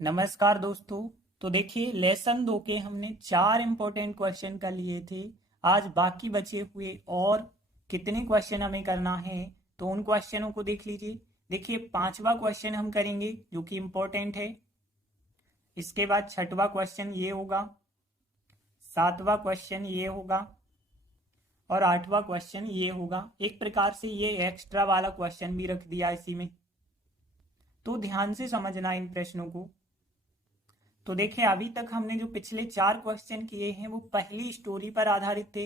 नमस्कार दोस्तों। तो देखिए लेसन 2 के हमने 4 इंपॉर्टेंट क्वेश्चन कर लिए थे। आज बाकी बचे हुए और कितने क्वेश्चन हमें करना है तो उन क्वेश्चनों को देख लीजिए। देखिए 5वां क्वेश्चन हम करेंगे जो कि इंपॉर्टेंट है। इसके बाद 6वां क्वेश्चन ये होगा, 7वां क्वेश्चन ये होगा और 8वां क्वेश्चन ये होगा। एक प्रकार से ये एक्स्ट्रा वाला क्वेश्चन भी रख दिया इसी में, तो ध्यान से समझना इन प्रश्नों को। तो देखिए अभी तक हमने जो पिछले 4 क्वेश्चन किए हैं वो पहली स्टोरी पर आधारित थे।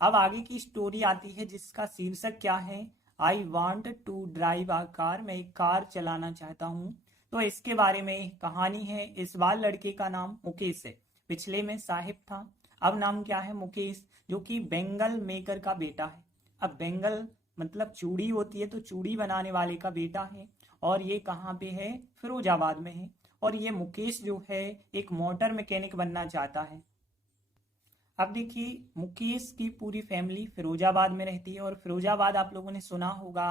अब आगे की स्टोरी आती है जिसका शीर्षक क्या है, I want to drive a car, मैं एक कार चलाना चाहता हूँ। तो इसके बारे में कहानी है। इस बार लड़के का नाम मुकेश है, पिछले में साहिब था, अब नाम क्या है मुकेश, जो कि बेंगल मेकर का बेटा है। अब बेंगल मतलब चूड़ी होती है, तो चूड़ी बनाने वाले का बेटा है और ये कहाँ पे है, फिरोजाबाद में है। और ये मुकेश जो है एक मोटर मैकेनिक बनना चाहता है। अब देखिए मुकेश की पूरी फैमिली फिरोजाबाद में रहती है और फिरोजाबाद आप लोगों ने सुना होगा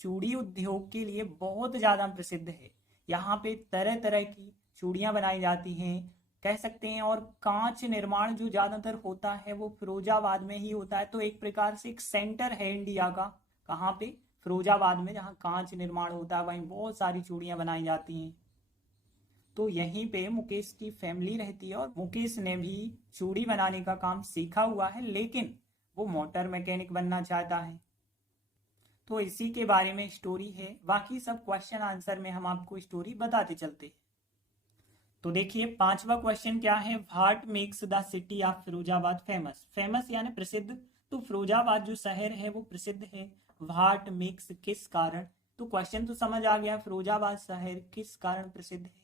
चूड़ी उद्योग के लिए बहुत ज्यादा प्रसिद्ध है। यहाँ पे तरह तरह की चूड़ियां बनाई जाती हैं कह सकते हैं, और कांच निर्माण जो ज्यादातर होता है वो फिरोजाबाद में ही होता है। तो एक प्रकार से एक सेंटर है इंडिया का, कहाँ पे, फिरोजाबाद में, जहाँ कांच निर्माण होता है वहीं बहुत सारी चूड़ियां बनाई जाती हैं। तो यहीं पे मुकेश की फैमिली रहती है और मुकेश ने भी चूड़ी बनाने का काम सीखा हुआ है, लेकिन वो मोटर मैकेनिक बनना चाहता है। तो इसी के बारे में स्टोरी है, बाकी सब क्वेश्चन आंसर में हम आपको स्टोरी बताते चलते हैं। तो देखिए 5वां क्वेश्चन क्या है, what makes the city of Firozabad famous. Famous यानी प्रसिद्ध, तो फिरोजाबाद जो शहर है वो प्रसिद्ध है। व्हाट मेक्स किस कारण, तो क्वेश्चन तो समझ आ गया, फिरोजाबाद शहर किस कारण प्रसिद्ध है।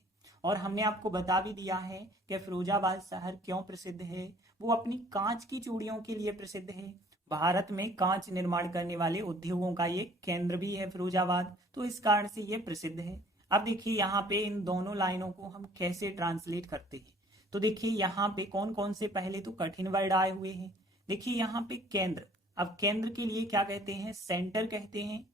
और हमने आपको बता भी दिया है कि फिरोजाबाद शहर क्यों प्रसिद्ध है, वो अपनी कांच की चूड़ियों के लिए प्रसिद्ध है। भारत में कांच निर्माण करने वाले उद्योगों का ये केंद्र भी है फिरोजाबाद, तो इस कारण से ये प्रसिद्ध है। अब देखिए यहाँ पे इन दोनों लाइनों को हम कैसे ट्रांसलेट करते हैं। तो देखिए यहाँ पे कौन कौन से पहले तो कठिन वर्ड आए हुए हैं। देखिए यहाँ पे केंद्र, अब केंद्र के लिए क्या कहते हैं, सेंटर कहते हैं,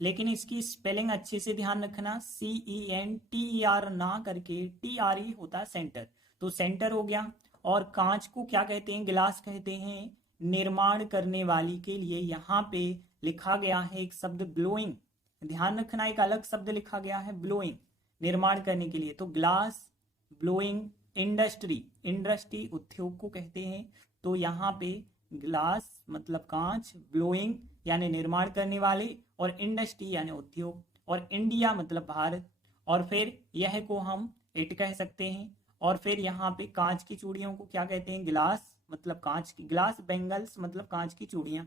लेकिन इसकी स्पेलिंग अच्छे से ध्यान रखना, CENTER ना करके TRE होता है सेंटर, तो सेंटर हो गया। और कांच को क्या कहते हैं, गिलास कहते हैं। निर्माण करने वाली के लिए यहाँ पे लिखा गया है एक शब्द ब्लोइंग, ध्यान रखना एक अलग शब्द लिखा गया है ब्लोइंग, निर्माण करने के लिए, तो ग्लास ब्लोइंग इंडस्ट्री, इंडस्ट्री उद्योग को कहते हैं। तो यहाँ पे ग्लास मतलब कांच, ब्लोइंग यानी निर्माण करने वाले, और इंडस्ट्री यानी उद्योग, और इंडिया मतलब भारत, और फिर यह को हम इट कह सकते हैं। और फिर यहाँ पे कांच की चूड़ियों को क्या कहते हैं, गिलास मतलब कांच की, ग्लास बेंगल्स मतलब कांच की चूड़ियां,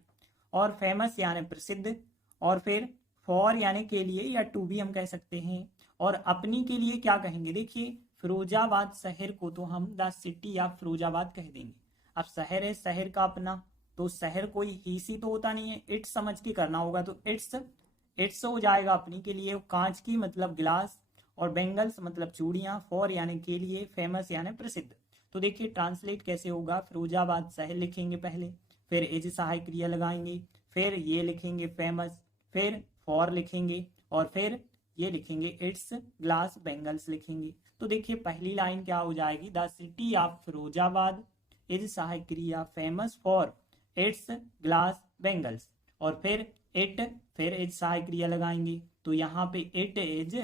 और फेमस यानी प्रसिद्ध, और फिर फॉर यानी के लिए या टू भी हम कह सकते हैं। और अपनी के लिए क्या कहेंगे, देखिए फिरोजाबाद शहर को तो हम द सिटी ऑफ फिरोजाबाद कह देंगे। अब शहर है, शहर का अपना, तो शहर कोई ही सी तो होता नहीं है, इट्स समझ के करना होगा, तो इट्स इट्स हो जाएगा अपनी के लिए, कांच की मतलब गिलास, और बेंगल्स मतलब चूड़ियां, फॉर यानी के लिए, फेमस यानी प्रसिद्ध। तो देखिए ट्रांसलेट कैसे होगा, फिरोजाबाद शहर लिखेंगे पहले, फिर एज सहायक क्रिया लगाएंगे, फिर ये लिखेंगे फेमस, फिर फॉर लिखेंगे, और फिर ये लिखेंगे इट्स ग्लास बेंगल्स लिखेंगे। तो देखिए पहली लाइन क्या हो जाएगी, the city of Firozabad is सहायक क्रिया famous for its glass bangles, और फिर इट, फिर इज सहायक क्रिया लगाएंगे, तो यहाँ पे इट इज,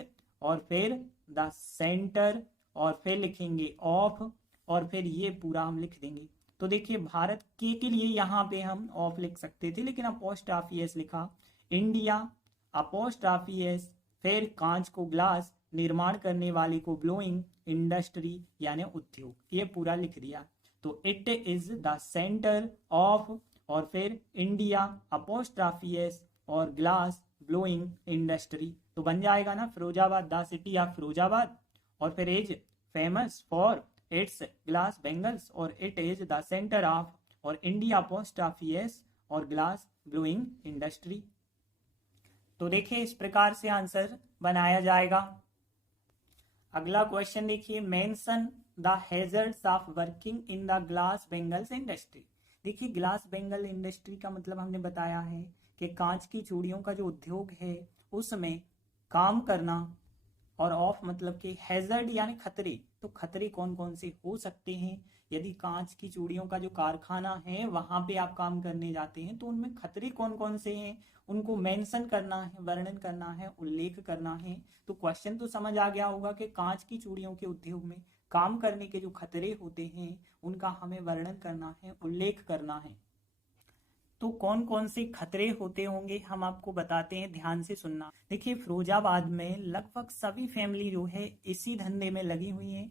और फिर द सेंटर, और फिर लिखेंगे ऑफ, और फिर ये पूरा हम लिख देंगे। तो देखिए भारत के लिए यहाँ पे हम ऑफ लिख सकते थे, लेकिन अपोस्ट्रोफी एस लिखा, इंडिया अपोस्ट्रोफी एस, फिर कांच को ग्लास, निर्माण करने वाले को ब्लोइंग, इंडस्ट्री यानी उद्योग, ये पूरा लिख दिया। तो it is the centre of, और फिर इंडिया अपोस्ट्रोफी एस, और ग्लास ब्लोइंग इंडस्ट्री, तो बन जाएगा ना Firozabad, the city of Firozabad, और फिर is famous for its glass bangles, और it is the centre of, और इंडिया अपोस्ट्रोफी एस, और ग्लास ब्लोइंग इंडस्ट्री। तो देखिए इस प्रकार से आंसर बनाया जाएगा। अगला क्वेश्चन देखिए, mention the hazards of working in the glass bangles industry. देखिए ग्लास बेंगल इंडस्ट्री का मतलब हमने बताया है कि कांच की चूड़ियों का जो उद्योग है उसमें काम करना, और ऑफ मतलब कि हैजर्ड यानी खतरे। तो खतरे कौन कौन से हो सकते हैं? यदि कांच की चूड़ियों का जो कारखाना है वहां पे आप काम करने जाते हैं तो उनमें खतरे कौन कौन से हैं उनको मेंशन करना है, वर्णन करना है, उल्लेख करना है। तो क्वेश्चन तो समझ आ गया होगा कि कांच की चूड़ियों के उद्योग में काम करने के जो खतरे होते हैं उनका हमें वर्णन करना है, उल्लेख करना है। तो कौन कौन से खतरे होते होंगे हम आपको बताते हैं, ध्यान से सुनना। देखिए फिरोजाबाद में लगभग सभी फैमिली जो है इसी धंधे में लगी हुई है।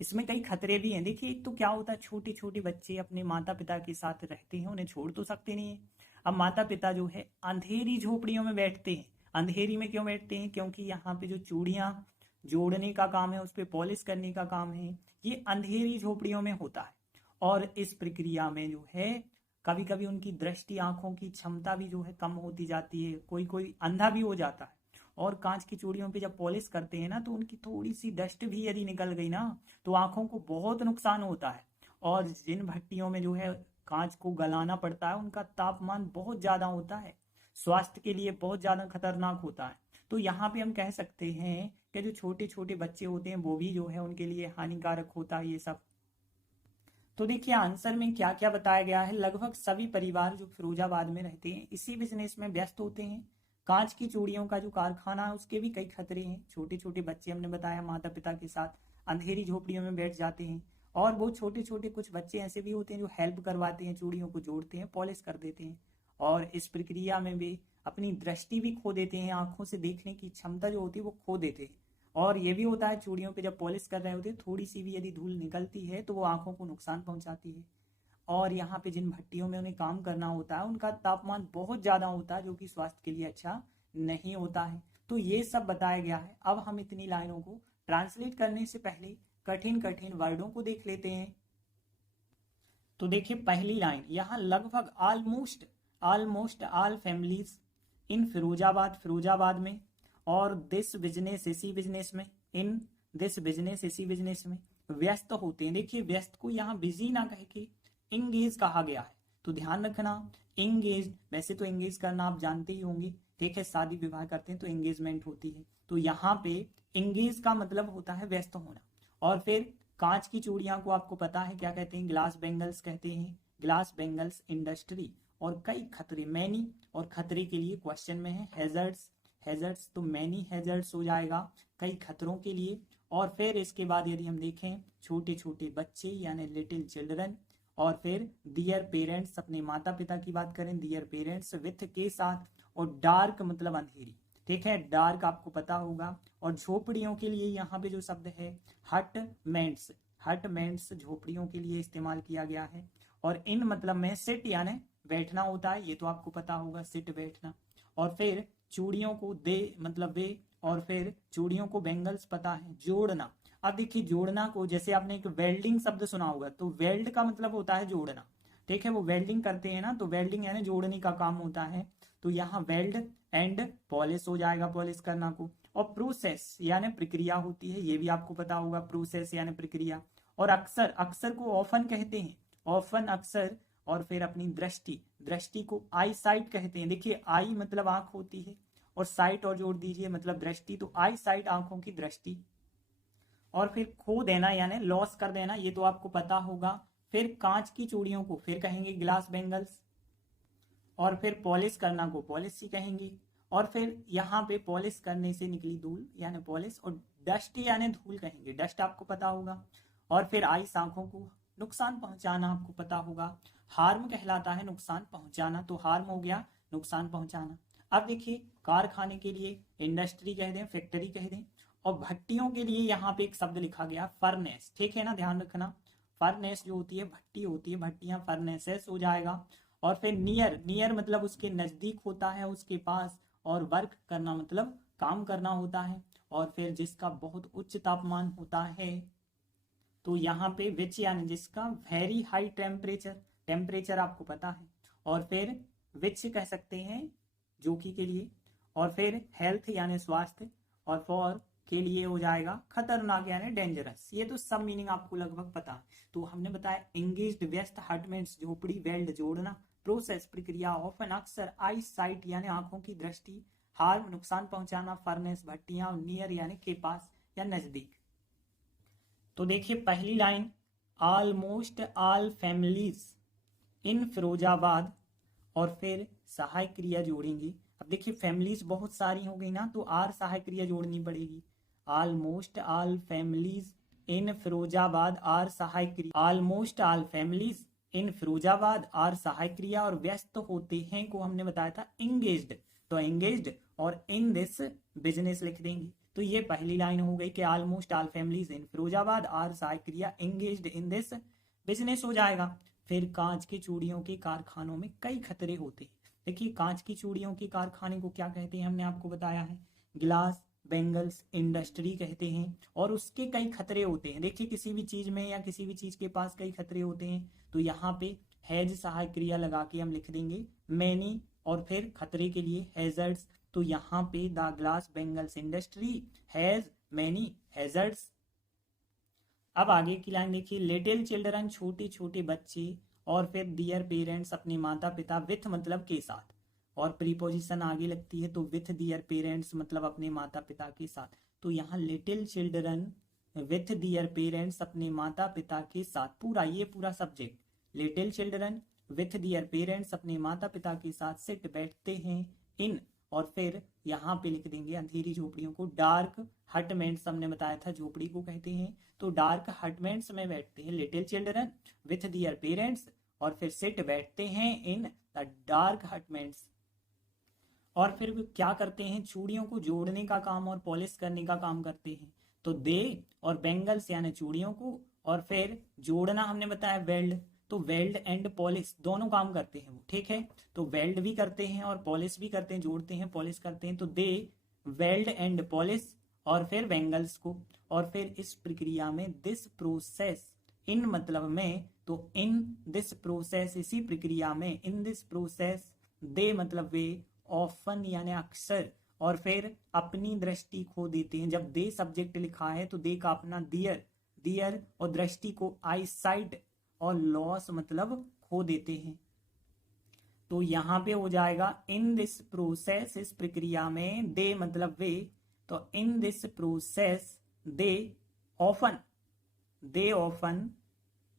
इसमें कई खतरे भी हैं। देखिए एक तो क्या होता है, छोटे छोटे बच्चे अपने माता पिता के साथ रहते हैं, उन्हें छोड़ तो सकते नहीं है। अब माता पिता जो है अंधेरी झोपड़ियों में बैठते हैं। अंधेरी में क्यों बैठते हैं? क्योंकि यहाँ पे जो चूड़ियां जोड़ने का काम है, उस पे पॉलिश करने का काम है, ये अंधेरी झोपड़ियों में होता है। और इस प्रक्रिया में जो है कभी कभी उनकी दृष्टि, आंखों की क्षमता भी जो है कम होती जाती है, कोई कोई अंधा भी हो जाता है। और कांच की चूड़ियों पे जब पॉलिश करते हैं ना तो उनकी थोड़ी सी डस्ट भी यदि निकल गई ना तो आंखों को बहुत नुकसान होता है। और जिन भट्टियों में जो है कांच को गलाना पड़ता है उनका तापमान बहुत ज्यादा होता है, स्वास्थ्य के लिए बहुत ज्यादा खतरनाक होता है। तो यहाँ पे हम कह सकते हैं कि जो छोटे छोटे बच्चे होते हैं वो भी जो है उनके लिए हानिकारक होता है ये सब। तो देखिए आंसर में क्या क्या बताया गया है। लगभग सभी परिवार जो फिरोजाबाद में रहते हैं इसी बिजनेस में व्यस्त होते हैं। कांच की चूड़ियों का जो कारखाना है उसके भी कई खतरे हैं। छोटे छोटे बच्चे, हमने बताया, माता पिता के साथ अंधेरी झोपड़ियों में बैठ जाते हैं। और वो छोटे छोटे कुछ बच्चे ऐसे भी होते हैं जो हेल्प करवाते हैं, चूड़ियों को जोड़ते हैं, पॉलिश कर देते हैं। और इस प्रक्रिया में भी अपनी दृष्टि भी खो देते हैं, आंखों से देखने की क्षमता जो होती है वो खो देते हैं। और ये भी होता है चूड़ियों पे जब पॉलिश कर रहे होते हैं थोड़ी सी भी यदि धूल निकलती है तो वो आंखों को नुकसान पहुंचाती है। और यहाँ पे जिन भट्टियों में उन्हें काम करना होता है उनका तापमान बहुत ज्यादा होता है जो कि स्वास्थ्य के लिए अच्छा नहीं होता है। तो ये सब बताया गया है। अब हम इतनी लाइनों को ट्रांसलेट करने से पहले कठिन कठिन वर्डों को देख लेते हैं। तो देखिए पहली लाइन, यहाँ लगभग almost almost all families in Firozabad, Firozabad में, और दिस बिजनेस, इसी बिजनेस में, इन दिस बिजनेस, इसी बिजनेस में व्यस्त होते हैं। देखिए व्यस्त को यहाँ बिजी ना कह के इंगेज कहा गया है। तो ध्यान रखना, इंगेज, वैसे तो इंगेज करना आप जानते ही होंगे, ठीक है, शादी विवाह करते हैं तो एंगेजमेंट होती है। तो यहाँ पे इंगेज का मतलब होता है व्यस्त होना। और फिर कांच की चूड़ियां को आपको पता है क्या कहते हैं? ग्लास बेंगल्स कहते हैं, ग्लास बेंगल्स इंडस्ट्री। और कई खतरे, मैनी, और खतरे के लिए क्वेश्चन में है हैजर्ड्स, हैजर्ड्स तो मैनी हैजर्ड्स हो जाएगा, कई खतरों के लिए। और फिर इसके बाद यदि हम देखें छोटे छोटे बच्चे यानी लिटिल चिल्ड्रन, और फिर दियर पेरेंट्स, अपने माता पिता की बात करें, दियर पेरेंट्स विथ के साथ, और डार्क मतलब अंधेरी, ठीक है, डार्क आपको पता होगा। और झोपड़ियों के लिए यहाँ पे जो शब्द है हट मेंट्स, हट मेंट्स झोपड़ियों के लिए इस्तेमाल किया गया है। और इन मतलब में सिट यानी बैठना होता है, ये तो आपको पता होगा, सिट बैठना। और फिर चूड़ियों को दे मतलब वे, और फिर चूड़ियों को बेंगल्स पता है, जोड़ना। अब देखिए जोड़ना को, जैसे आपने एक वेल्डिंग शब्द सुना होगा, तो वेल्ड का मतलब होता है जोड़ना, ठीक है, वो वेल्डिंग करते हैं ना, तो वेल्डिंग यानी जोड़ने का काम होता है। तो यहाँ वेल्ड एंड पॉलिश हो जाएगा, पॉलिश करना को। और प्रोसेस यानी प्रक्रिया होती है, ये भी आपको पता होगा, प्रोसेस यानी प्रक्रिया। और अक्सर, अक्सर को ऑफन कहते हैं, ऑफन अक्सर। और फिर अपनी दृष्टि, दृष्टि को आई साइट कहते हैं। देखिए आई मतलब आंख होती है, और साइट और जोड़ दीजिए मतलब दृष्टि, तो आई साइट आंखों की दृष्टि। और फिर खो देना यानी लॉस कर देना, ये तो आपको पता होगा। फिर कांच की चूड़ियों को फिर कहेंगे ग्लास बेंगल्स, और फिर पॉलिश करना को पॉलिश ही कहेंगे। और फिर यहाँ पे पॉलिश करने से निकली धूल यानी पॉलिश, और डस्ट यानी धूल कहेंगे, डस्ट आपको पता होगा। और फिर आइस आंखों को नुकसान पहुंचाना आपको पता होगा, हार्म कहलाता है नुकसान पहुंचाना, तो हार्म हो गया नुकसान पहुंचाना। अब देखिए कारखाने के लिए इंडस्ट्री कह दें, फैक्ट्री कह दें। और भट्टियों के लिए यहाँ पे एक शब्द लिखा गया फर्नेस, ठीक है ना, ध्यान रखना। फर्नेस जो होती है भट्टी होती है, भट्टियां फर्नेसेस हो जाएगा। और फिर नियर, नियर मतलब उसके नजदीक होता है, उसके पास। और वर्क करना मतलब काम करना होता है। और फिर जिसका बहुत उच्च तापमान होता है, तो यहाँ पे विच यानी जिसका, वेरी हाई टेम्परेचर, टेम्परेचर आपको पता है। और फिर विच कह सकते हैं जो कि के लिए। और फिर हेल्थ यानी स्वास्थ्य, और फॉर के लिए हो जाएगा खतरनाक यानी डेंजरस। ये तो सब मीनिंग आपको लगभग पता है। तो हमने बताया एंगेज्ड व्यस्त, हटमेंट्स झोपड़ी, वेल्ड जोड़ना, प्रोसेस प्रक्रिया, ऑफन अक्सर, आई साइट यानी आंखों की दृष्टि, हार्म नुकसान पहुंचाना, फर्नेस भट्टियां, नियर यानी के पास या नजदीक। तो देखिए पहली line, almost all families in Firozabad, और फिर सहायक क्रिया जोड़ेंगे। अब देखिए फैमिलीज बहुत सारी हो गई ना, तो आर सहायक क्रिया जोड़नी पड़ेगी। Almost all families in Firozabad are सहायक क्रिया, almost all families in Firozabad are सहायक क्रिया, और व्यस्त होते हैं को हमने बताया था इंगेज्ड, तो एंगेज्ड और इन दिस बिजनेस लिख देंगे। तो ये पहली लाइन हो गई कि almost all families in Firozabad are सहायक क्रिया एंगेज्ड इन दिस बिजनेस हो जाएगा। फिर कांच की चूड़ियों के कारखानों में कई खतरे होते हैं। देखिए कांच की चूड़ियों के कारखाने को क्या कहते हैं, हमने आपको बताया है ग्लास बेंगल्स इंडस्ट्री कहते हैं, और उसके कई खतरे होते हैं। देखिए किसी भी चीज में या किसी भी चीज के पास कई खतरे होते हैं, तो यहाँ पे हैज सहायक क्रिया लगा के हम लिख देंगे मैनी, और फिर खतरे के लिए हैजर्ड्स। तो यहाँ पे the glass bangles industry has many hazards. अब आगे की लाइन देखिए, लिटिल चिल्ड्रन छोटे छोटे बच्चे, और फिर डियर पेरेंट्स अपने माता पिता, विथ मतलब के साथ, और प्रीपोजिशन आगे लगती है तो विथ डियर पेरेंट्स मतलब अपने माता पिता के साथ। तो यहाँ little children with dear parents अपने माता पिता के साथ, पूरा ये पूरा subject, little children with dear parents अपने माता पिता के साथ सिट बैठते हैं इन, और फिर यहाँ पे लिख देंगे अंधेरी झोपड़ियों को, डार्क हटमेंट्स हमने बताया था झोपड़ी को कहते हैं, तो डार्क हटमेंट्स में बैठते हैं little children with their parents, और फिर सिट बैठते हैं इन द डार्क हटमेंट्स। और फिर क्या करते हैं, चूड़ियों को जोड़ने का काम और पॉलिश करने का काम करते हैं। तो दे और बेंगल्स यानी चूड़ियों को, और फिर जोड़ना हमने बताया वेल्ड, तो वेल्ड एंड पॉलिश दोनों काम करते हैं वो, ठीक है। तो वेल्ड भी करते हैं और पॉलिश भी करते हैं, जोड़ते हैं पॉलिश करते हैं। तो दे वेल्ड एंड पॉलिश, और फिर बेंगल्स को, और फिर इस प्रक्रिया में दिस प्रोसेस, इन मतलब में, तो इन दिस प्रोसेस इसी प्रक्रिया में, इन दिस प्रोसेस दे मतलब वे, ऑफन यानी अक्सर, और फिर अपनी दृष्टि खो देते हैं। जब दे सब्जेक्ट लिखा है तो दे का अपना दियर, दियर और दृष्टि को आई साइट, और लॉस मतलब खो देते हैं। तो यहां पे हो जाएगा इन दिस प्रोसेस, इस प्रक्रिया में, दे मतलब वे, तो in this process they often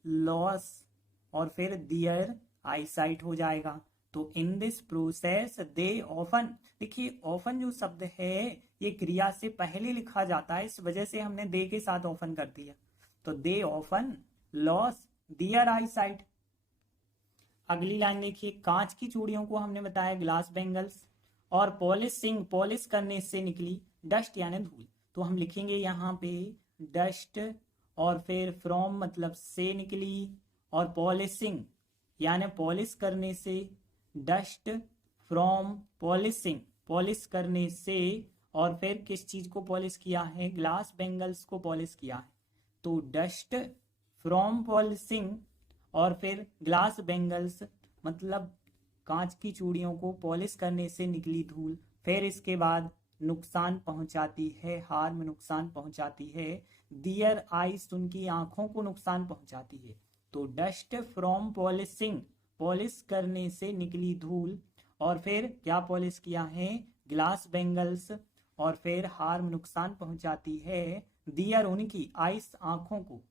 loss, और फिर दियर आई साइट हो जाएगा। तो in this process they often, देखिए ऑफन जो शब्द है ये क्रिया से पहले लिखा जाता है, इस वजह से हमने दे के साथ ऑफन कर दिया। तो they often loss their eyesight. अगली लाइन देखिए, कांच की चूड़ियों को हमने बताया ग्लास बेंगल्स, और पॉलिशिंग पॉलिश करने से निकली डस्ट यानी धूल। तो हम लिखेंगे यहाँ पे डस्ट, और फिर फ्रॉम मतलब से निकली, और पॉलिशिंग यानी पॉलिश करने से, डस्ट फ्रॉम पॉलिशिंग पॉलिश करने से, और फिर किस चीज को पॉलिश किया है, ग्लास बेंगल्स को पॉलिश किया है। तो डस्ट फ्रॉम पॉलिशिंग, और फिर ग्लास बेंगल्स मतलब कांच की चूड़ियों को पॉलिश करने से निकली धूल। फिर इसके बाद नुकसान पहुंचाती है, हार्म नुकसान पहुंचाती है, दियर आइज उनकी आंखों को नुकसान पहुंचाती है। तो डस्ट फ्रॉम पॉलिशिंग पॉलिश करने से निकली धूल, और फिर क्या पॉलिश किया है, ग्लास बेंगल्स, और फिर हार्म नुकसान पहुंचाती है, दियर उनकी आइस आंखों को।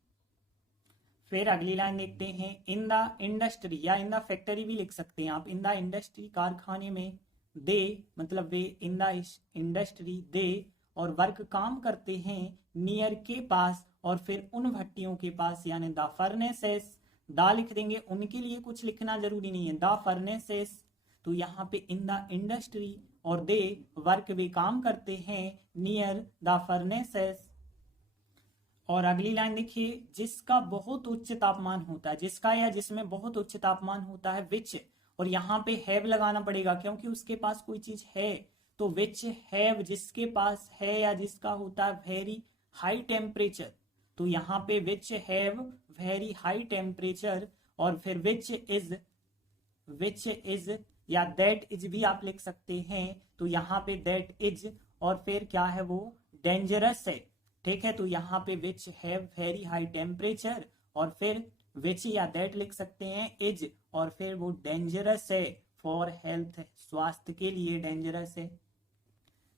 फिर अगली लाइन देखते हैं, इन द इंडस्ट्री या इन द फैक्ट्री भी लिख सकते हैं आप, इन द इंडस्ट्री कारखाने में, दे मतलब वे, इन द इंडस्ट्री दे, और वर्क काम करते हैं, नियर के पास, और फिर उन भट्टियों के पास यानी द फर्नेसेस, दा लिख देंगे, उनके लिए कुछ लिखना जरूरी नहीं है, द फर्नेसेस। तो यहाँ पे इन द इंडस्ट्री और दे वर्क वे काम करते हैं, नियर द फर्नेसेस। और अगली लाइन देखिए, जिसका बहुत उच्च तापमान होता है, जिसका या जिसमें बहुत उच्च तापमान होता है, विच, और यहाँ पे हैव लगाना पड़ेगा क्योंकि उसके पास कोई चीज है। तो विच हैव जिसके पास है या जिसका होता है वेरी हाई टेम्परेचर, तो यहाँ पे which have very high temperature, और फिर विच इज या दैट इज भी आप लिख सकते हैं। तो यहाँ पे दैट इज, और फिर क्या है वो डेंजरस है, ठीक है। तो यहाँ पे which have very high temperature, और फिर विच या दैट लिख सकते हैं, इज, और फिर वो डेंजरस है फॉर हेल्थ, स्वास्थ्य के लिए डेंजरस है।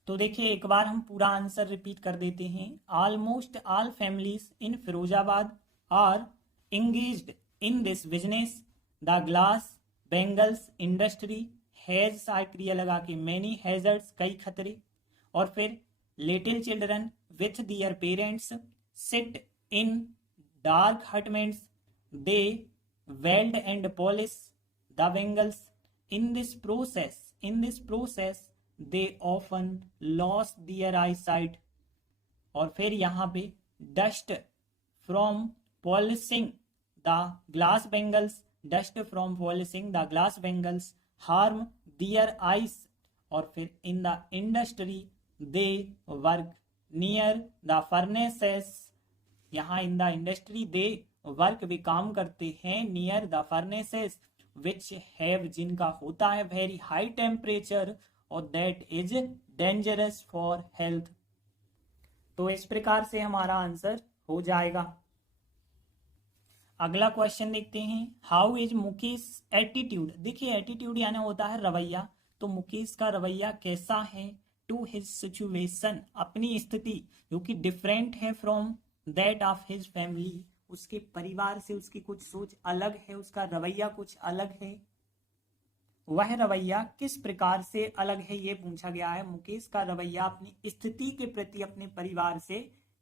तो देखिए एक बार हम पूरा आंसर रिपीट कर देते हैं। Almost all families in Firozabad are engaged in this business. The glass bangles industry has साय क्रिया लगा के मैनी हैजर्ड्स कई खतरे। और फिर little children with their parents sit in dark hutments they weld and polish the bangles. in this process they often lost their eyesight। और फिर यहाँ पे dust from polishing the glass bangles, dust from polishing the glass bangles harm their eyes. और फिर in the industry they work near the furnaces. यहाँ in the industry they work भी काम करते हैं near the furnaces which have जिनका होता है वेरी हाई टेम्परेचर और that is dangerous for health. तो इस प्रकार से हमारा आंसर हो जाएगा। अगला क्वेश्चन देखते हैं। How is Mukesh attitude. देखिए एटीट्यूड यानी होता है रवैया, तो मुकेश का रवैया कैसा है टू हिज सिचुएशन, अपनी स्थिति जो कि डिफरेंट है from that of his family, उसके परिवार से उसकी कुछ सोच अलग है, उसका रवैया कुछ अलग है। वह रवैया किस प्रकार से अलग है ये पूछा गया है। मुकेश का रवैया अपनी स्थिति के प्रति अपने परिवार से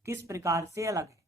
किस प्रकार से अलग है।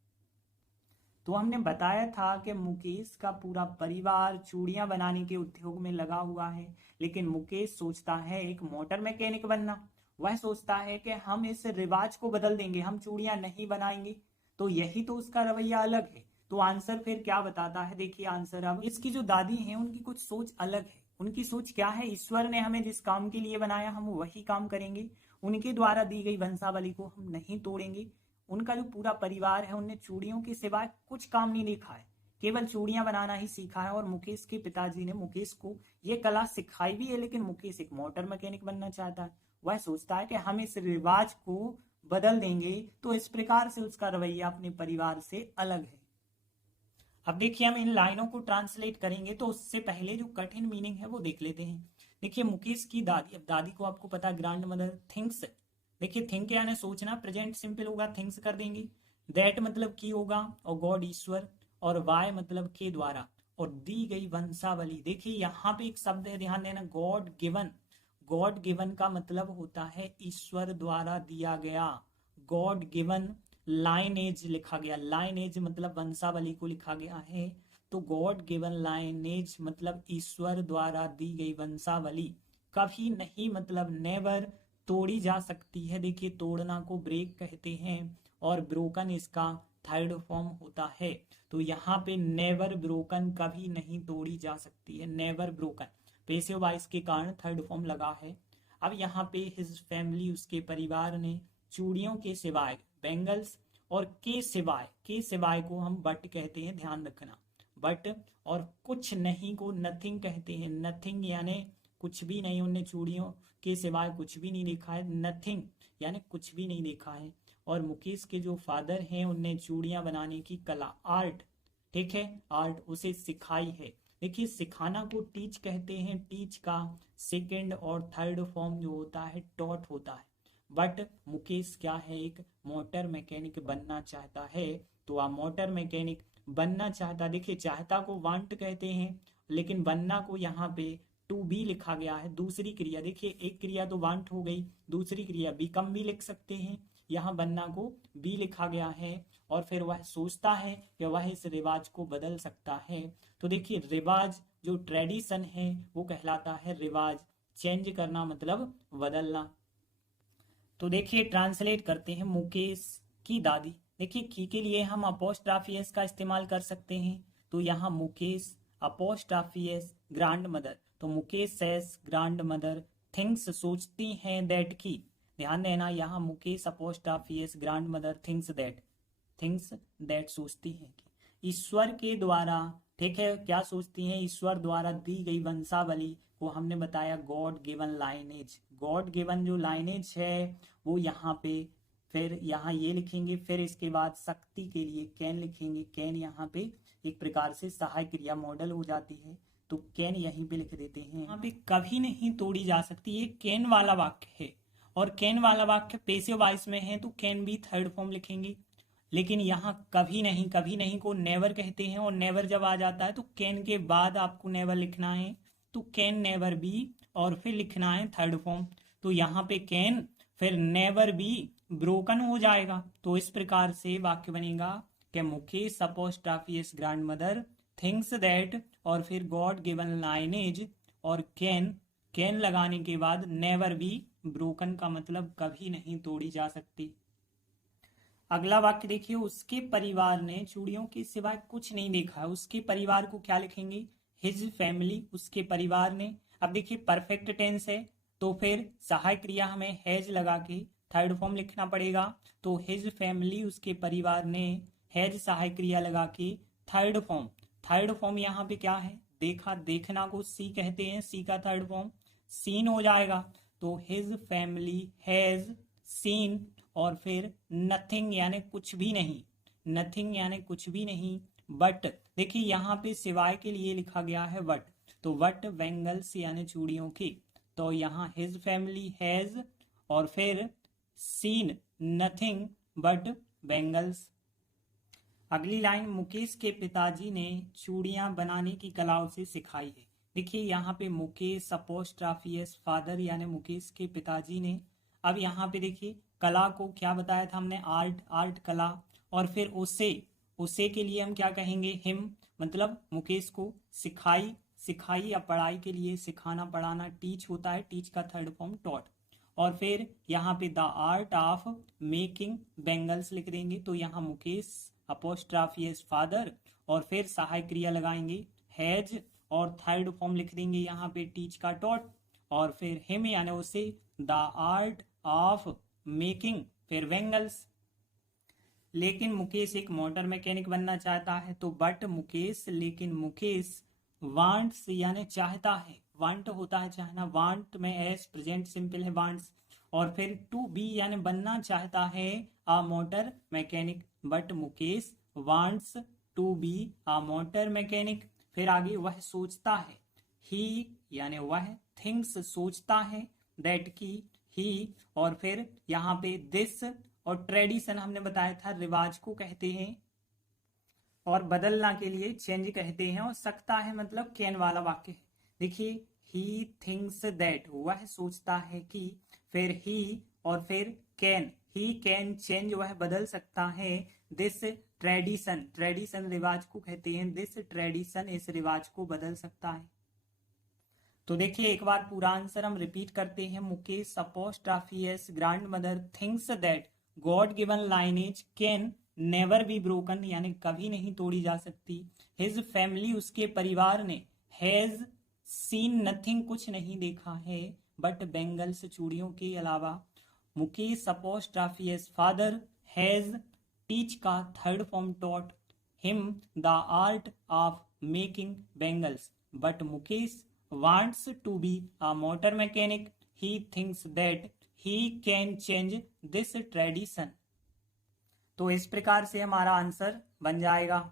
तो हमने बताया था कि मुकेश का पूरा परिवार चूड़ियां बनाने के उद्योग में लगा हुआ है, लेकिन मुकेश सोचता है एक मोटर मैकेनिक बनना। वह सोचता है कि हम इस रिवाज को बदल देंगे, हम चूड़ियां नहीं बनाएंगे। तो यही तो उसका रवैया अलग है। तो आंसर फिर क्या बताता है, देखिए आंसर अब इसकी जो दादी हैं उनकी कुछ सोच अलग है। उनकी सोच क्या है, ईश्वर ने हमें जिस काम के लिए बनाया हम वही काम करेंगे, उनके द्वारा दी गई वंशावली को हम नहीं तोड़ेंगे। उनका जो पूरा परिवार है उनने चूड़ियों के सिवाय कुछ काम नहीं देखा है, केवल चूड़ियां बनाना ही सीखा है। और मुकेश के पिताजी ने मुकेश को ये कला सिखाई भी है, लेकिन मुकेश एक मोटर मैकेनिक बनना चाहता है। वह सोचता है कि हम इस रिवाज को बदल देंगे। तो इस प्रकार से उसका रवैया अपने परिवार से अलग है। अब देखिए हम इन लाइनों को ट्रांसलेट करेंगे, तो उससे पहले जो कठिन मीनिंग है वो देख लेते हैं। देखिए मुकेश की दादी, अब दादी को आपको पता है ग्रैंड मदर थिंक्स। देखिए थिंक यानी सोचना, प्रेजेंट सिंपल होगा थिंक्स कर देंगे। दैट मतलब की होगा, और गॉड ईश्वर, और वाय मतलब के द्वारा, और दी गई वंशावली। देखिए यहाँ पे एक शब्द है, ध्यान देना, गॉड गिवन। गॉड गिवन का मतलब होता है ईश्वर द्वारा दिया गया। गॉड गिवन लाइनेज लिखा गया, लाइनेज मतलब वंशावली को लिखा गया है। तो गॉड गिवन लाइनेज मतलब ईश्वर द्वारा दी गई वंशावली कभी नहीं मतलब नेवर तोड़ी जा सकती है। देखिए तोड़ना को ब्रेक कहते हैं, और ब्रोकन इसका थर्ड फॉर्म होता है। तो यहाँ पे नेवर ब्रोकन, कभी नहीं तोड़ी जा सकती है, नेवर ब्रोकन। पेसिव वॉइस के कारण थर्ड फॉर्म लगा है। अब यहाँ पे हिज फैमिली, उसके परिवार ने चूड़ियों के सिवाय, बेंगल्स और के सिवाय को हम बट कहते हैं, ध्यान रखना, बट। और कुछ नहीं को नथिंग कहते हैं, नथिंग यानी कुछ भी नहीं। उनने चूड़ियों के सिवाय कुछ भी नहीं देखा है, नथिंग यानी कुछ भी नहीं देखा है। और मुकेश के जो फादर हैं उनने चूड़ियां बनाने की कला, आर्ट, ठीक है, आर्ट उसे सिखाई है। देखिए सिखाना को टीच कहते हैं, टीच का सेकेंड और थर्ड फॉर्म जो होता है टॉट होता है। बट मुकेश क्या है, एक मोटर मैकेनिक बनना चाहता है। तो आप मोटर मैकेनिक बनना चाहता, देखिए चाहता को वांट कहते हैं, लेकिन बनना को यहाँ पे टू बी लिखा गया है। दूसरी क्रिया, देखिए एक क्रिया तो वांट हो गई, दूसरी क्रिया बिकम भी लिख सकते हैं, यहाँ बनना को बी लिखा गया है। और फिर वह सोचता है कि वह इस रिवाज को बदल सकता है। तो देखिए रिवाज जो ट्रेडिशन है वो कहलाता है रिवाज, चेंज करना मतलब बदलना। तो देखिए ट्रांसलेट करते हैं, मुकेश की दादी। देखिए की के लिए हम अपोस्ट्राफी एस का इस्तेमाल कर सकते हैं। तो यहाँ Mukesh apostrophe S grand mother, तो मुकेश सेस ग्रैंड मदर थिंग्स सोचती हैं दैट की, ध्यान देना यहाँ Mukesh apostrophe S grand mother thinks that सोचती हैं कि ईश्वर के द्वारा, ठीक है, क्या सोचती हैं, ईश्वर द्वारा दी गई वंशावली को हमने बताया God given lineage. God given जो लाइनेज है वो यहाँ पे, फिर यहाँ ये लिखेंगे, फिर इसके बाद शक्ति के लिए कैन लिखेंगे। कैन यहाँ पे एक प्रकार से सहायक क्रिया मॉडल हो जाती है, तो कैन यहीं पे लिख देते हैं। यहाँ पे कभी नहीं तोड़ी जा सकती, ये कैन वाला वाक्य है। और कैन वाला वाक्य पैसिव वॉइस में है तो कैन भी थर्ड फॉर्म लिखेंगे। लेकिन यहाँ कभी नहीं को नेवर कहते हैं, और नेवर जब आ जाता है तो कैन के बाद आपको नेवर लिखना है, तो कैन नेवर बी और फिर लिखना है थर्ड फॉर्म। तो यहाँ पे कैन फिर नेवर बी ब्रोकन हो जाएगा। तो इस प्रकार से वाक्य बनेगा कि Mukesh apostrophe his grandmother thinks that, और फिर गॉड गिवन लाइनेज और कैन लगाने के बाद नेवर बी ब्रोकन का मतलब कभी नहीं तोड़ी जा सकती। अगला वाक्य देखिए, उसके परिवार ने चूड़ियों के सिवाय कुछ नहीं देखा। उसके परिवार को क्या लिखेंगे? हिज फैमिली, उसके परिवार ने। अब देखिए परफेक्ट टेंस है तो फिर सहायक क्रिया हमें हैज लगा के थर्ड फॉर्म लिखना पड़ेगा। तो हिज फैमिली, उसके परिवार ने, हैज सहायक क्रिया लगा के थर्ड फॉर्म। थर्ड फॉर्म यहाँ पे क्या है? देखा, देखना को सी कहते हैं, सी का थर्ड फॉर्म सीन हो जाएगा। तो हिज फैमिली हैज सीन, और फिर नथिंग यानी कुछ भी नहीं, नथिंग यानी कुछ भी नहीं, बट देखिए यहाँ पे सिवाय के लिए लिखा गया है वट, तो वट बैंगल्स यानी चूड़ियों की। तो यहाँ हिज फैमिली हैज और फिर सीन नथिंग बट बैंगल्स। अगली लाइन, मुकेश के पिताजी ने चूड़ियां बनाने की कला उसे सिखाई है। देखिए यहाँ पे मुकेश अपोस्ट्रोफी एस फादर यानी मुकेश के पिताजी ने। अब यहाँ पे देखिए कला को क्या बताया था हमने? आर्ट, आर्ट कला। और फिर उसे के लिए हम क्या कहेंगे? हिम, मतलब मुकेश को सिखाई, सिखाई या पढ़ाई के लिए सिखाना पढ़ाना टीच होता है, टीच का थर्ड फॉर्म टॉट। और फिर यहाँ पे the art of making bangles लिख देंगे। तो यहाँ मुकेश अपोस्ट्रोफी एस फादर और फिर सहायक क्रिया लगाएंगे हैज और थर्ड फॉर्म लिख देंगे यहाँ पे टीच का टॉट, और फिर हिम यानी उसे द आर्ट ऑफ मेकिंग फिर बैंगल्स। लेकिन मुकेश एक मोटर मैकेनिक बनना चाहता है। तो बट मुकेश, लेकिन मुकेश वांट्स यानी चाहता है, वांट होता है चाहना, वांट में एस प्रेजेंट सिंपल है वांट्स, और फिर टू बी यानी बनना चाहता है a motor mechanic. But Mukesh wants to be a motor mechanic. फिर आगे वह सोचता है, ही यानी वह, थिंग्स सोचता है, दैट की ही, और फिर यहाँ पे दिस और ट्रेडिशन हमने बताया था रिवाज को कहते हैं, और बदलना के लिए चेंज कहते हैं, और सकता है मतलब कैन वाला वाक्य है। देखिए ही थिंक्स दैट, वह सोचता है कि, फिर ही और फिर कैन, ही कैन चेंज, वह बदल सकता है, दिस ट्रेडिशन, ट्रेडिशन रिवाज को कहते हैं, दिस ट्रेडिशन इस रिवाज को बदल सकता है। तो देखिए एक बार पूरा आंसर हम रिपीट करते हैं। Mukesh apostrophe S grand mother thinks that God given lineage can never be broken यानी कभी नहीं तोड़ी जा सकती। हिज फैमिली, उसके परिवार ने, हैज सीन नथिंग कुछ नहीं देखा है, बट बैंगल्स चूड़ियों के अलावा। Mukesh apostrophe S father has teach का third form taught him the art of making bangles, but Mukesh wants to be a motor mechanic. He thinks that he can change this tradition. तो इस प्रकार से हमारा answer बन जाएगा।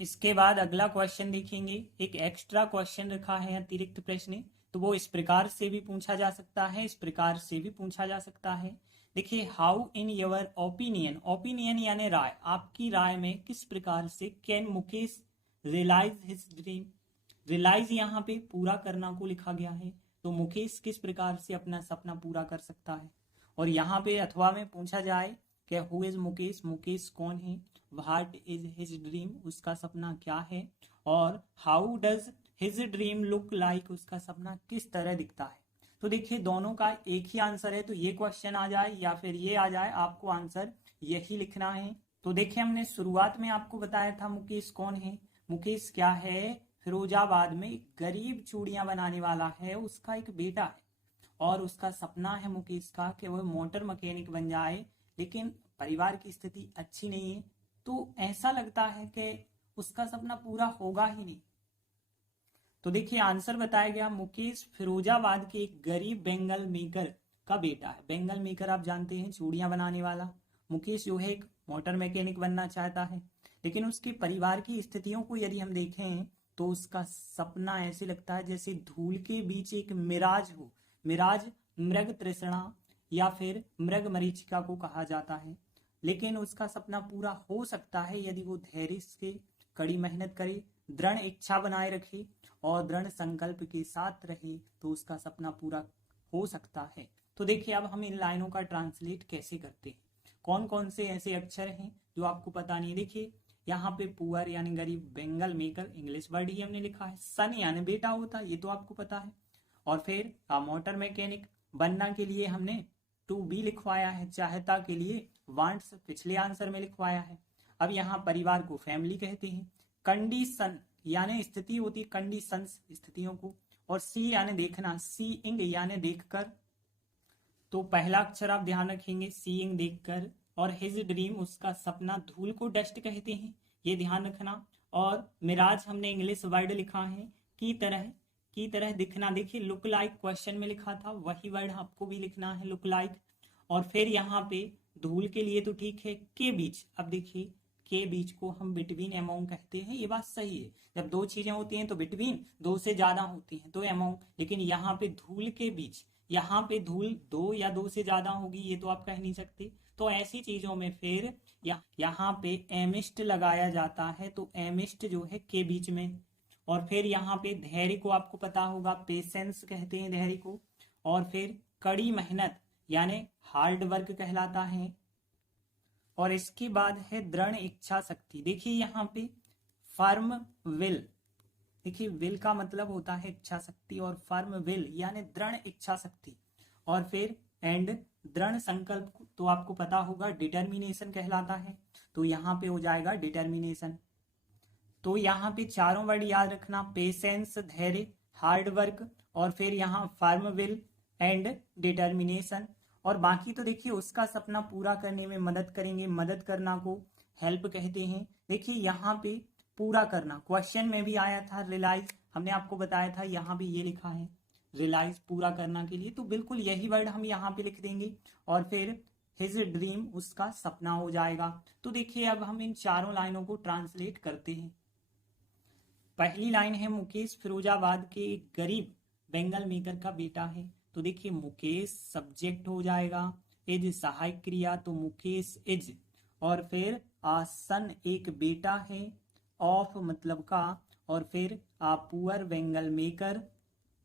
इसके बाद अगला क्वेश्चन देखेंगे। एक एक्स्ट्रा क्वेश्चन रखा है अतिरिक्त प्रश्न, तो वो इस प्रकार से भी पूछा जा सकता है, इस प्रकार से भी पूछा जा सकता है। देखिए, how in your opinion, opinion यानी राय, आपकी राय में किस प्रकार से can Mukesh realise his dream. Realise यहाँ पे पूरा करना को लिखा गया है, तो मुकेश किस प्रकार से अपना सपना पूरा कर सकता है। और यहाँ पे अथवा में पूछा जाए कि हु इज मुकेश, मुकेश कौन है, व्हाट इज हिज ड्रीम, उसका सपना क्या है, और how does his dream look like, उसका सपना किस तरह दिखता है। तो देखिए दोनों का एक ही आंसर है, तो ये क्वेश्चन आ जाए या फिर ये आ जाए, आपको आंसर यही लिखना है। तो देखिए हमने शुरुआत में आपको बताया था मुकेश कौन है। मुकेश क्या है? फिरोजाबाद में एक गरीब चूड़ियां बनाने वाला है, उसका एक बेटा है, और उसका सपना है मुकेश का कि वह मोटर मैकेनिक बन जाए, लेकिन परिवार की स्थिति अच्छी नहीं है, तो ऐसा लगता है कि उसका सपना पूरा होगा ही नहीं। तो देखिए आंसर बताया गया, मुकेश फिरोजाबाद के एक गरीब बेंगल मेकर का बेटा है। बेंगल मेकर आप जानते हैं, चूड़ियां बनाने वाला। मुकेश जो है एक मोटर मैकेनिक बनना चाहता है, लेकिन उसके परिवार की स्थितियों को यदि हम देखें तो उसका सपना ऐसे लगता है जैसे धूल के बीच एक मिराज हो, मिराज मृग तृष्णा या फिर मृग मरीचिका को कहा जाता है। लेकिन उसका सपना पूरा हो सकता है यदि वो धैर्य से कड़ी मेहनत करे, दृढ़ इच्छा बनाए रखे और दृढ़ संकल्प के साथ रहे, तो उसका सपना पूरा हो सकता है। तो देखिए अब हम इन लाइनों का ट्रांसलेट कैसे करते हैं। कौन कौन से ऐसे अक्षर हैं जो आपको पता नहीं। देखिए यहाँ पे पुअर यानी गरीब, बेंगल मेकर इंग्लिश वर्ड ही हमने लिखा है, सन यानी बेटा होता है, ये तो आपको पता है। और फिर मोटर मैकेनिक बनना के लिए हमने टू बी लिखवाया है, चाहता के लिए वांट्स पिछले आंसर में लिखवाया है। अब यहाँ परिवार को फैमिली कहते हैं। कंडीशन यानी स्थिति होती है, कंडीशंस स्थितियों को। और सी यानी देखना, सीइंग यानी देखकर। तो पहला अक्षर आप ध्यान रखेंगे, सीइंग देखकर। और हिज ड्रीम उसका सपना, धूल को डस्ट कहते हैं, ये ध्यान रखना। और मिराज हमने इंग्लिश वर्ड लिखा है, की तरह दिखना। देखिए लुक लाइक क्वेश्चन में लिखा था, वही वर्ड आपको भी लिखना है, लुक लाइक। और फिर यहाँ पे धूल के लिए तो ठीक है, के बीच। अब देखिए के बीच को हम बिटवीन एमोंग कहते हैं, ये बात सही है। जब दो चीजें होती हैं तो बिटवीन, दो से ज्यादा होती हैं तो एमोंग। लेकिन यहाँ पे धूल के बीच, यहाँ पे धूल दो या दो से ज्यादा होगी ये तो आप कह नहीं सकते। तो ऐसी चीजों में फिर यहाँ पे एमिस्ट लगाया जाता है, तो एमिस्ट जो है के बीच में। और फिर यहाँ पे धैर्य को आपको पता होगा, पेशेंस कहते हैं धैर्य को। और फिर कड़ी मेहनत यानी हार्ड वर्क कहलाता है। और इसके बाद है दृढ़ इच्छा शक्ति। देखिए यहाँ पे फर्म विल, देखिए विल का मतलब होता है इच्छा शक्ति, और फर्म विल यानी दृढ़ इच्छा शक्ति। और फिर एंड दृढ़ संकल्प तो आपको पता होगा डिटर्मिनेशन कहलाता है, तो यहाँ पे हो जाएगा डिटर्मिनेशन। तो यहाँ पे चारों वर्ड याद रखना, पेशेंस धैर्य, हार्ड वर्क, और फिर यहाँ फर्म विल एंड डिटर्मिनेशन। और बाकी तो देखिए उसका सपना पूरा करने में मदद करेंगे, मदद करना को हेल्प कहते हैं। देखिए यहाँ पे पूरा करना क्वेश्चन में भी आया था, रियलाइज हमने आपको बताया था, यहाँ भी ये लिखा है रियलाइज पूरा करना के लिए, तो बिल्कुल यही वर्ड हम यहाँ पे लिख देंगे। और फिर हिज ड्रीम उसका सपना हो जाएगा। तो देखिए अब हम इन चारों लाइनों को ट्रांसलेट करते हैं। पहली लाइन है मुकेश फिरोजाबाद के एक गरीब बेंगल मेकर का बेटा है। तो देखिए मुकेश सब्जेक्ट हो जाएगा, इज सहायक क्रिया, तो मुकेश इज। और फिर सन एक बेटा है, ऑफ मतलब का, और फिर पुअर बेंगल मेकर,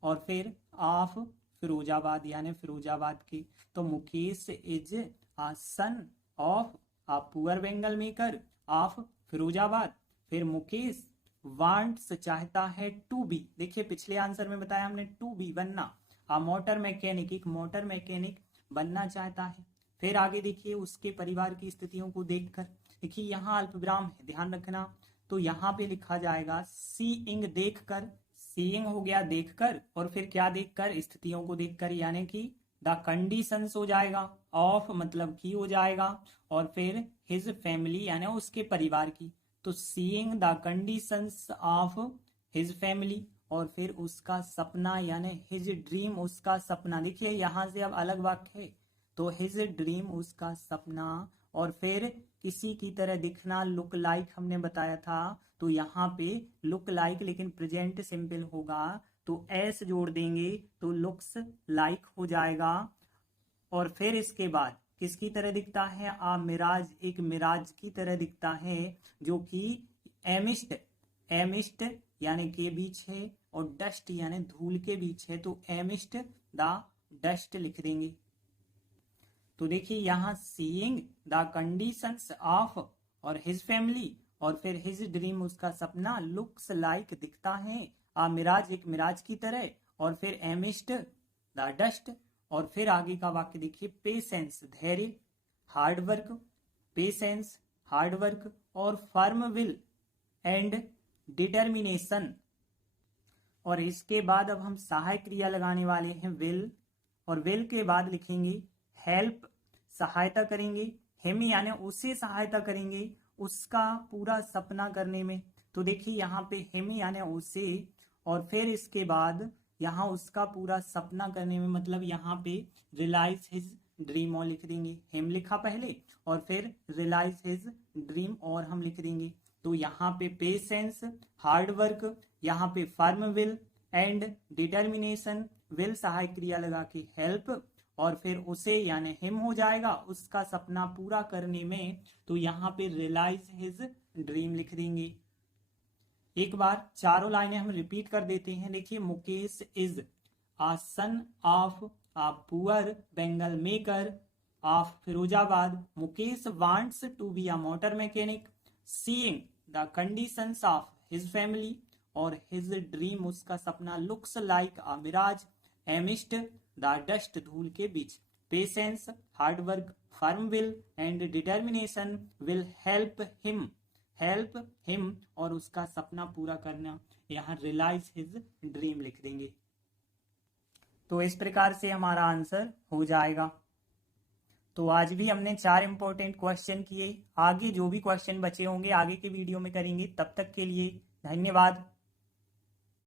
और फिर ऑफ फिरोजाबाद यानी फिरोजाबाद के। तो Mukesh is son of poor bangle maker of Firozabad. फिर मुकेश वांट्स चाहता है टू बी, देखिए पिछले आंसर में बताया हमने टू बी बनना, मोटर मैकेनिक, एक मोटर मैकेनिक बनना चाहता है। फिर आगे देखिए उसके परिवार की स्थितियों को देखकर, देखिए यहाँ अल्पविराम है ध्यान रखना, तो यहाँ पे लिखा जाएगा सीइंग देखकर, सीइंग हो गया देखकर, और फिर क्या देखकर, स्थितियों को देखकर, यानी कि द कंडीशंस हो जाएगा, ऑफ मतलब की हो जाएगा, और फिर हिज फैमिली यानी उसके परिवार की, तो seeing the conditions of his family. और फिर उसका सपना यानी हिज ड्रीम उसका सपना। देखिए यहाँ से अब अलग वाक्य है, तो हिज ड्रीम उसका सपना। और फिर किसी की तरह दिखना, लुक लाइक हमने बताया था, तो यहाँ पे लुक लाइक लेकिन प्रेजेंट सिंपल होगा, तो एस जोड़ देंगे तो लुक्स लाइक हो जाएगा। और फिर इसके बाद किसकी तरह दिखता है, मिराज, एक मिराज की तरह दिखता है, जो कि एमिस्ट, एमिस्ट यानी के बीच है, और डस्ट यानी धूल के बीच है, तो एमिस्ट द डस्ट लिख देंगे। तो देखिए यहाँ सीइंग द कंडीशंस ऑफ और हिज फैमिली, और फिर हिज ड्रीम उसका सपना, लुक्स लाइक दिखता है, मिराज एक मिराज की तरह, और फिर एमिस्ट द डस्ट। और फिर आगे का वाक्य देखिए, पेशेंस धैर्य, hard work, patience hard work, और फर्म विल एंड डिटर्मिनेशन। और इसके बाद अब हम सहायक क्रिया लगाने वाले हैं विल, और विल के बाद लिखेंगे हेल्प, सहायता करेंगे, हिम यानी उसे सहायता करेंगे उसका पूरा सपना करने में। तो देखिए यहाँ पे हिम यानी उसे, और फिर इसके बाद यहाँ उसका पूरा सपना करने में, मतलब यहाँ पे रियलाइज हिज ड्रीम और लिख देंगे, हिम लिखा पहले और फिर रियलाइज हिज ड्रीम और हम लिख देंगे। तो यहाँ पे पेशेंस हार्ड वर्क, यहाँ पे firm will and determination, will सहायक क्रिया लगा के हेल्प और फिर उसे यानी हिम हो जाएगा उसका सपना पूरा करने में, तो यहाँ पे रियलाइज हिज ड्रीम लिख देंगे। एक बार चारों लाइनें हम रिपीट कर देते हैं। देखिए, Mukesh is a son of a poor bangle maker of Firozabad. Mukesh wants to be a motor mechanic seeing the conditions of his family, और हिज ड्रीम उसका सपना looks like a mirage amidst the dust धूल के बीच। Patience, hard work, firm will and determination will help him और उसका सपना पूरा करना, यहाँ रियलाइज हिज ड्रीम लिख देंगे। तो इस प्रकार से हमारा आंसर हो जाएगा। तो आज भी हमने 4 इंपॉर्टेंट क्वेश्चन किए। आगे जो भी क्वेश्चन बचे होंगे आगे के वीडियो में करेंगे। तब तक के लिए धन्यवाद।